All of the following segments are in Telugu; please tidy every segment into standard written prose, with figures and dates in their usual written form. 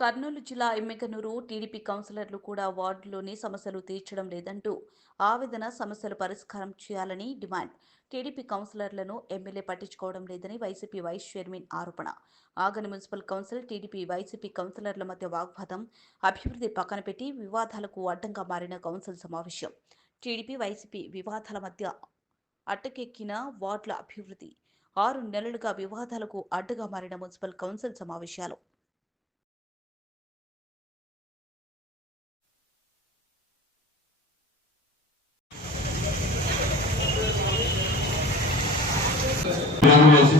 కర్నూలు జిల్లా ఎమ్మిగనూరు టీడీపీ కౌన్సిలర్లు కూడా వార్డులోని సమస్యలు తీర్చడం లేదంటూ ఆవేదన సమస్యలు పరిష్కారం చేయాలని డిమాండ్. టీడీపీ కౌన్సిలర్లను ఎమ్మెల్యే పట్టించుకోవడం లేదని వైసీపీ వైస్ చైర్మన్ ఆరోపణ. ఆగని మున్సిపల్ కౌన్సిల్ టీడీపీ వైసీపీ కౌన్సిలర్ల మధ్య వాగ్వాదం, అభివృద్ధి పక్కన పెట్టి వివాదాలకు అడ్డంగా మారిన కౌన్సిల్ సమావేశం. టీడీపీ వైసీపీ వివాదాల మధ్య అట్టకెక్కిన వార్డుల అభివృద్ధి. 6 నెలలుగా వివాదాలకు అడ్డుగా మారిన మున్సిపల్ కౌన్సిల్ సమావేశాలు.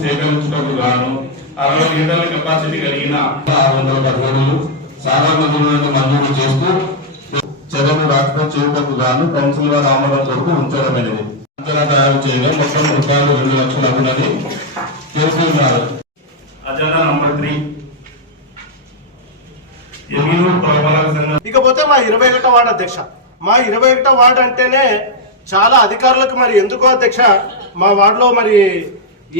సేకరించడానికి గాను 60 లీటర్ల కెపాసిటీ కలిగిన 600 టన్నులు సాధారణ నిధులను మంజూరు చేస్తూ చర్యలు రాకపోతే చేపట్టు గాను కౌన్సిల్ వారి ఆమోదం కొరకు ఉంచడమైనది. అంచనా తయారు చేయగా మొత్తం రూపాయలు 2 లక్షలు అవునని తెలుపుతున్నారు. అజెండా నంబర్ 3 ఇకపోతే మా 21వ వార్డు అధ్యక్ష, మా 21వ వార్డు అంటేనే చాలా అధికారులకు మరి ఎందుకో అధ్యక్ష మా వార్డులో మరి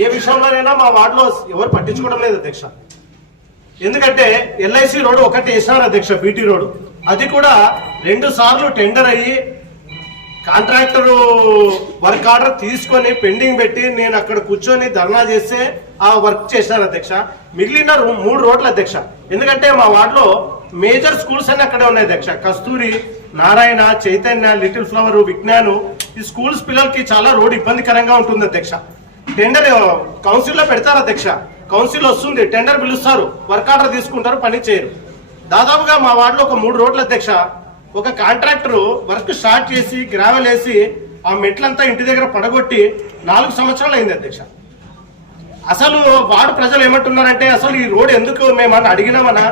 ఏ విషయంలోనైనా మా వార్డులో ఎవరు పట్టించుకోవడం లేదు అధ్యక్ష. ఎందుకంటే ఎల్ఐసి రోడ్డు ఒకటి వేసినారు అధ్యక్ష, బీటీ రోడ్డు, అది కూడా 2 సార్లు టెండర్ అయ్యి కాంట్రాక్టర్ వర్క్ ఆర్డర్ తీసుకొని పెండింగ్ పెట్టి నేను అక్కడ కూర్చొని ధర్నా చేస్తే ఆ వర్క్ చేశారు అధ్యక్ష. మిగిలిన 3 రోడ్లు అధ్యక్ష. ఎందుకంటే మా వార్డులో మేజర్ స్కూల్స్ అన్ని అక్కడే ఉన్నాయి అధ్యక్ష. కస్తూరి, నారాయణ, చైతన్య, లిటిల్ ఫ్లవర్, విజ్ఞాను, ఈ స్కూల్స్ పిల్లలకి చాలా రోడ్ ఇబ్బందికరంగా ఉంటుంది అధ్యక్ష. టెండర్ కౌన్సిల్ లో పెడతారు అధ్యక్ష, కౌన్సిల్ వస్తుంది, టెండర్ పిలుస్తారు, వర్క్ ఆర్డర్ తీసుకుంటారు, పని చేయరు. దాదాపుగా మా వార్డులో ఒక 3 రోడ్ల అధ్యక్ష, ఒక కాంట్రాక్టర్ వర్క్ స్టార్ట్ చేసి గ్రావెల్ వేసి ఆ మెట్లంతా ఇంటి దగ్గర పడగొట్టి 4 సంవత్సరాలు అయింది అధ్యక్ష. అసలు వార్డు ప్రజలు ఏమంటున్నారంటే అసలు ఈ రోడ్ ఎందుకు మేమన్నా అడిగినామన్నా,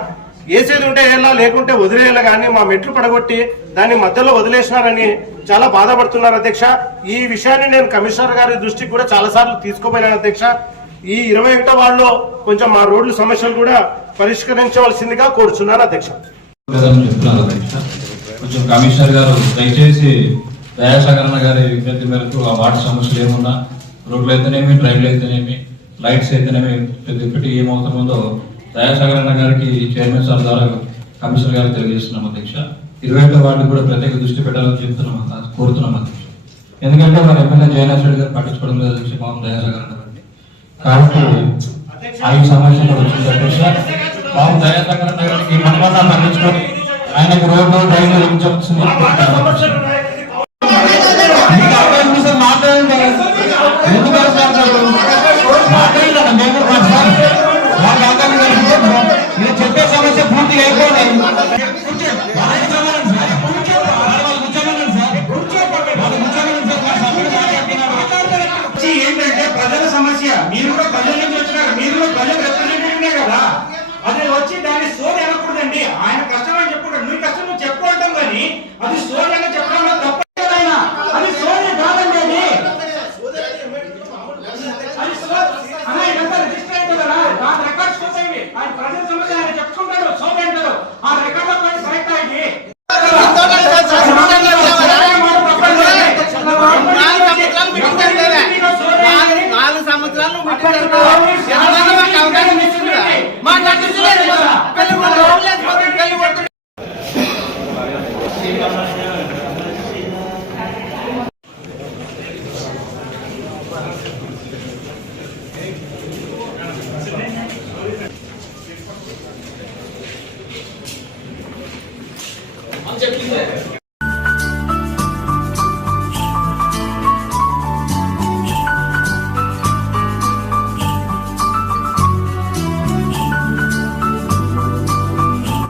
వేసేది ఉంటే వేయాలా లేకుంటే వదిలేయాలా, కానీ మా మెట్లు పడగొట్టి దాన్ని మధ్యలో వదిలేసినారని చాలా బాధపడుతున్నారు అధ్యక్ష. ఈ విషయాన్ని నేను కమిషనర్ గారి దృష్టికి కూడా చాలా సార్లు తీసుకోపోయినాను అధ్యక్ష. ఈ 21వ వార్డులో కొంచెం మా రోడ్ల సమస్యలు కూడా పరిష్కరించవలసిందిగా కోరుచున్నాను అధ్యక్ష. కొంచెం కమిషనర్ గారు దయచేసి దయాసాగరణ గారి విజ్ఞప్తి మేరకు ఆ వార్డు సమస్యలు ఏమున్నా, రోడ్లు అయితేనేమి, డ్రైవ్లు అయితేనేమి, లైట్స్ అయితేనేమి, ప్రతి ఏమవుతుందో దయాసాగరణ గారికి చైర్మన్ సార్ ద్వారా కమిషనర్ గారికి తెలియజేస్తున్నాం అధ్యక్ష. 21వ వార్డు కూడా ప్రత్యేక దృష్టి పెట్టాలని చెప్తున్నాం, కోరుతున్నాం అధ్యక్ష. ఎందుకంటే మన ఎమ్మెల్యే జయనాథ్ గారు పట్టించుకోవడం లేదు అధ్యక్ష, పాపం దయాసాగరణ గారిని. కాబట్టి ఆ సమస్య కూడా వచ్చింది అధ్యక్ష. పాపం దయాసాగరణ గారికి మనమన్నా పట్టించుకొని ఆయనకు రోడ్డు డ్రైవ్లు ఇచ్చాల్సింది. చెప్పే సమస్య పూర్తిగా అయిపోయింది. ఏంటంటే ప్రజల సమస్య, మీరు కూడా ప్రజల నుంచి వచ్చినారు, మీరు కూడా ప్రజల రిప్రజెంటేటివ్నే కదా, అది వచ్చి దాన్ని సోది అనకూడదండి. ఆయన కష్టం అని చెప్పుకుంటాడు, మీ కష్టం నువ్వు చెప్పుకుంటాం, కానీ అది సోది అని చెప్పడంలో తప్ప అది సోది కాదండి. అది ఇదంతా రిజిస్టర్ అయింది కదా, దాని రికార్డ్స్ పోతాయి. ఆయన ప్రజల సమస్య ఆయన చెప్పుకుంటాడు, సోది అంటాడు, ఆ రికార్డ్ లో కరెక్ట్ అయింది. చెప్పింది